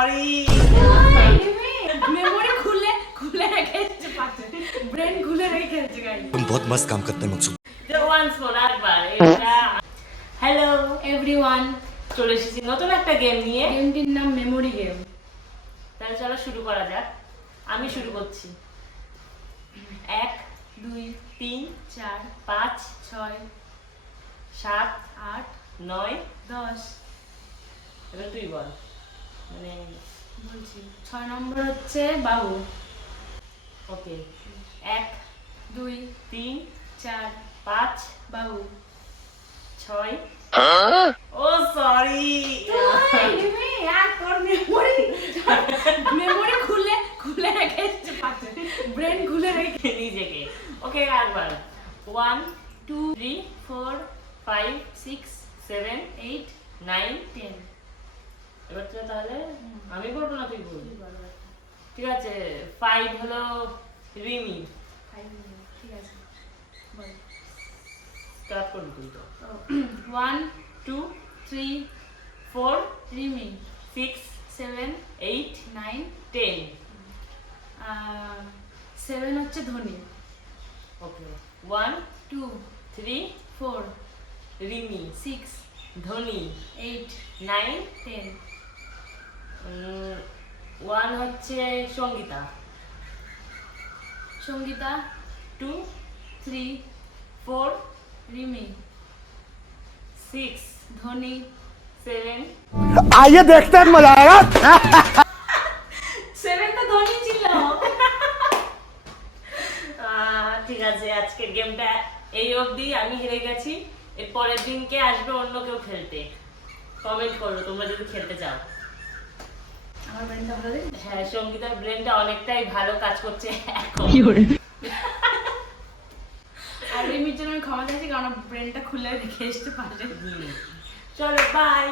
Sorry memory খুলে খুলে রেখেছে পাশে, ব্রেন খুলে রেখেছে গাইস। तुम बहुत मस्त काम करते हैं मकसूद। ওয়ান্স মোর আরেকবার এটা হ্যালো এভরিওয়ান, চলে এসেছি নতুন একটা গেম নিয়ে। গেমটির নাম মেমোরি গেম। তাহলে চলো শুরু করা যাক। আমি শুরু করছি। 1 2 3 4 5 6 7 8 9 10। এবার তুই বল। মানে বলছি 6 নম্বর হচ্ছে বাবু। ওকে 1 2 3 4 5 বাবু। 6 ও সরি মেমোরি খুলে খুলে রেখেছে পাশে, ব্রেন খুলে রেখে। নিজেকে। ওকে একবার 1 2 3 4 5 6 7 8 9 10। এবার তো তাহলে আমি বলবো না তুই বলবি? ঠিক আছে 5 হলো রিমি। ঠিক আছে বল। স্টার্ট করবি তুই তো। 1 2 3 4 রিমি, 6 7 8 9 10 7 হচ্ছে ধনী। ওকে 1 2 3 4 রিমি 6 ধনী 8 9 10 1 হচ্ছে সঙ্গীতা সঙ্গীতা 2 3 4 রিমি 6 ধনী 7 आइए देखते हैं मजा आएगा। 7 তো ধনী ছিল। ঠিক আছে আজকের গেমটা এই অবধি। আমি হেরে গেছি। এর পরের দিনকে আসবে অন্য কেউ খেলতে। কমেন্ট করো তোমরা যদি খেলতে চাও। আমার ব্রেনটা ভালো দিন। হ্যাঁ সঙ্গীতার ব্রেনটা অনেকটাই ভালো কাজ করছে এখন। আর রিমির জন্য আমি ক্ষমা চাইছি, কারণ ব্রেনটা খুলে রেখে এসতে পারে। চলো বাই।